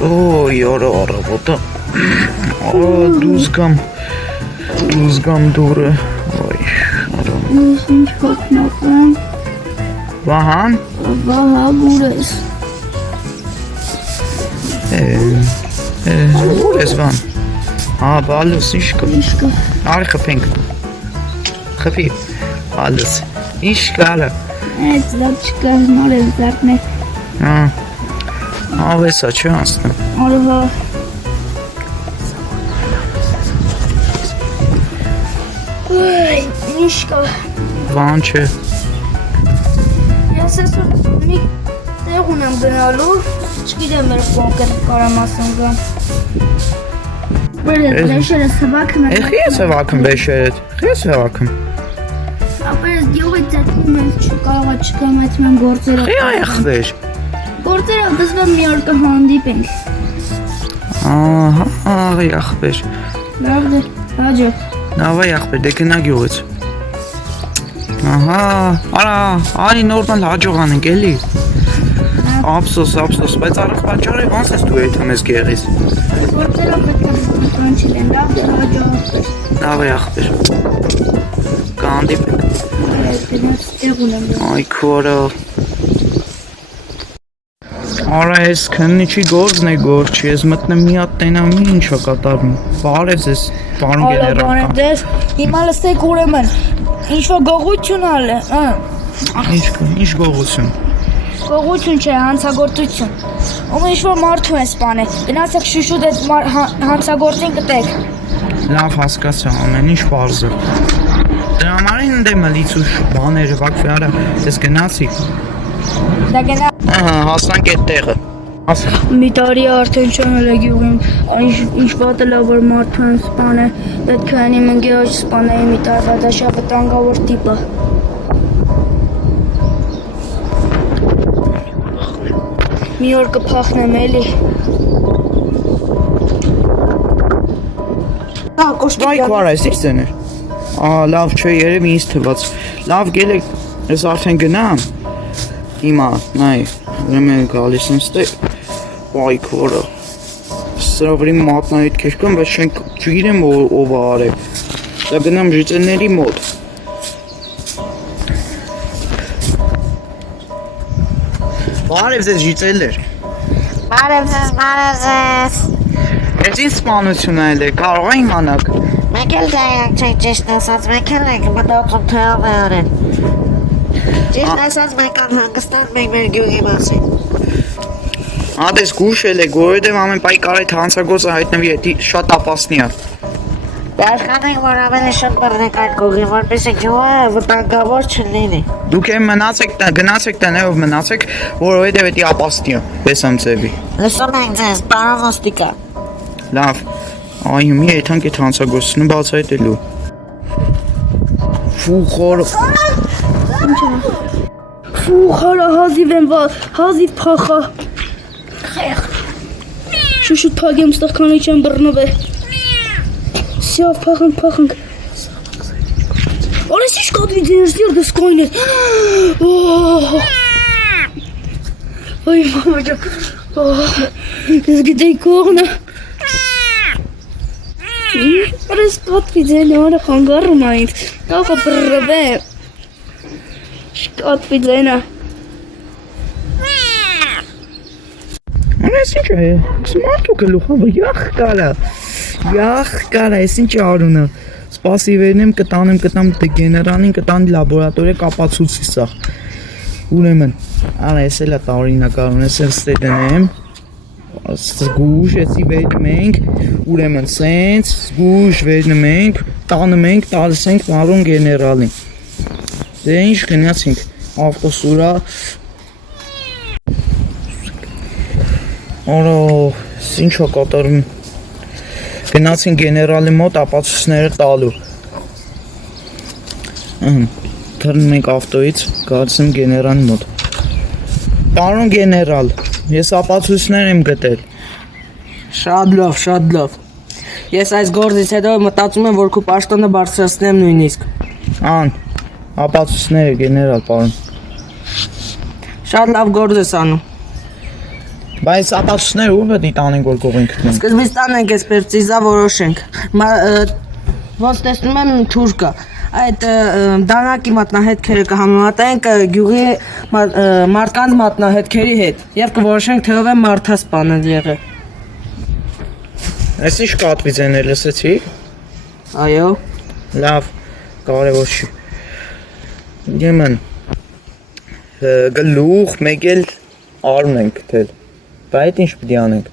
Oy, arabada. Duzgam doğru. Oy, adam. Nasıl çıkartmaktan? Vahan? Vaha burası. Burası van. Alles işgal. İşgal. Argepink. Gefiel. Alles. İşgal. Evet, dat çıkartma oraya zaten. Ve saçı aslında. Araba. Ay, işgal. Vançı. Ya ses mi? Ne unam ganalu? Çıkıyorum ben poker karamasınga. Böyle leşere sabah mı? Gese vakım beşeret. Gese vakım. Ապերս յոգեթ մենք չկարողա չկամացման գործերով։ Ախվեր։ Գործերով դժվար մի օր կհանդիպենք։ Ախվեր։ Լավ դե, հաջո։ Նավայ ախվեր, դե գնա գյուղից։ Արի նորմալ հաջող անենք էլի։ Ափսոս, բայց առանց պատճառի ոնց ես դու այդ մեզ գեղից։ Գործերով պետք է կանչիլեն, լավ դե, հաջո։ Նավայ ախվեր։ Կհանդիպենք։ Ay քորը։ Արա ես քննիչի գործն է գործ, ես մտնեմ մի հատ տենամ ինչա կատարում։ Բարև ձեզ, պարոն գեներալ։ Բարև ձեզ։ Հիմա լսեք ուրեմն, ինչ-որ գողություն ալ է, Ինչ գողություն։ Գողություն չէ, հանցագործություն։ Ում ինչ-որ մարդու է սպանել։ Գնացեք շուշուտ այդ հանցագործին կտեք։ Լավ հասկացա, ամեն ինչ պարզ է։ Դրա համար են դեմը լիցուշ բաները վակվեարա, ես գնացի։ Դա գնա։ Հասանք այդ տեղը։ Մի տարի արդեն չանել է գյուղին, ինչ վատ է լավ որ մարդու են սպանել, պետք է անի մնգի ոչ սպանեի մի տարվա, դա շատ վտանգավոր տիպ է։ Մի օր կփախնեմ էլի։ Վայ քվարա, ես ինչ ձեներ։ Լավ չէ, երևի ինձ թված։ Լավ գելեք, ես արդեն գնամ։ Հիմա, նայ, ուրեմն գալիս եմ ստե։ Վայ քորը։ Սրա վրի մատնայիդ քեշկան, բայց չգիտեմ ով է արել։ Դա գնամ ժիծենների մոտ։ Բարև ձեզ ժիծելեր։ Բարև ձեզ։ Ես ինչ սպանություն այլ է, կարող է իմանաք։ Մեկ էլ դայակ չէ ճիշտ ասած, մեկ էլ եք մտածում թե ով է արել։ Ճիշտ ասած մեկ անհանգստան մենք մեր գյուղի մասին։ Ադես գուշել է, գորեդև ամեն պայկար այդ հանցագործը հայտնվի էտի շատ ապասնի է։ Դարխանենք, որ ավելի շատ բռնեք այդ գյուղի, որպեսզի գյուղը վտանգավոր չլինի։ Դուք եմ մնացեք, գնացեք տնելով մնացեք, որովհետև էտի ապասնի է, պես եմ ձևի։ Լսում ենք ձեզ, պարոն ոստիկան։ Լավ, այ մի այդանք այդ հանցագործությունը բացահայտելու։ Ֆու խորը։ Ֆու խարա հազիվ եմ վալ, հազիվ փախա։ Շուշուտ փագեմ ստեղ քանի չեմ բռնով է։ Սյավ փախանք։ Օրես ինչ կատվի ձեներս յորդը սկոյն է։ Ոյ մամաջա։ Ես գիտեի կողնը։ Օրես կատվի ձեները որը խանգարում այնց։ Տավը բռրվ է։ Կատվի ձենը։ Անես ինչ է, սմարտու գլուխավը, յախ կարա, ես ինչ արունը, սպասիվերն եմ կտամ գեներալին կտան լաբորատորիա կապացուցի սաղ, ուրեմն, արա ես էլ է տարօրինակարուն, ես էլ ստեդնեմ, զգուշ եսի վերնում ենք, ուրեմն սենց, զգուշ վերնում ենք, տանում ենք, տալիս ենք պարոն գեներալին, դե ինչ գնացինք, ավտոսուրա, Արա, ինչ է կատարում, գնացին գեներալի մոտ ապացույցները տալու, թռնում ենք ավտոից, գացում գեներալի մոտ, պարոն գեներալ, ես ապացույցներ եմ գտել, Շատ լավ, ես այս գործից հետո մտածում եմ, որ քո պաշտոնը բարձրացնեմ նույնիսկ, ապացույցները գեներալ պարոն, շատ լավ գործ ես անում, Բայց ապացույցները ո՞ւր պետք է տանենք որ գողին գտնենք։ Սկզբից տանենք էսպերտիզա որոշենք։ Ոնց տեսնում եմ թուր կա։ Այդ դանակի մատնահետքերը կհամեմատենք գյուղի մարդկանց մատնահետքերի հետ եւ կորոշենք թե ով է մարդասպանել եղել։ Այս ինչ կատվից են լսեցի։ Այո։ Լավ, կարևոր չի։ Յեմեն գլուխ մեկ էլ արուն ենք գտել։ Բայց ինչ պիտի անենք։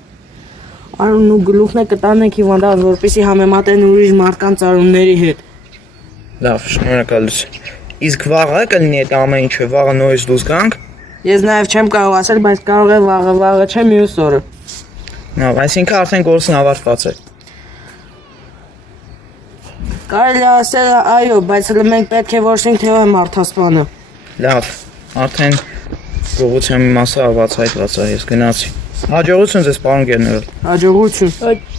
Արունն ու գլուխն է կտանենք հիվանդան, որպեսզի համեմատեն ուրիշ մարդկանց արունների հետ։ Լավ, շնորհակալություն։ Իսկ վաղը կլինի այդ ամեն ինչը, վաղը նորից դուրս գանք։ Ես նաև չեմ կարող ասել, բայց կարող է վաղը չէ մյուս օրը։ Լավ, այսինքն արդեն գործն ավարտված է։ Կարելի է ասել այո, բայց հələ մենք պետք է որոշենք թե ով է մարդասպանը։ Լավ, արդեն գողության մի մասը բացահայտված է, ես գնացի։ Հաջողություն ձեզ, պարոն Գերներալ։ Հաջողություն։ Այդ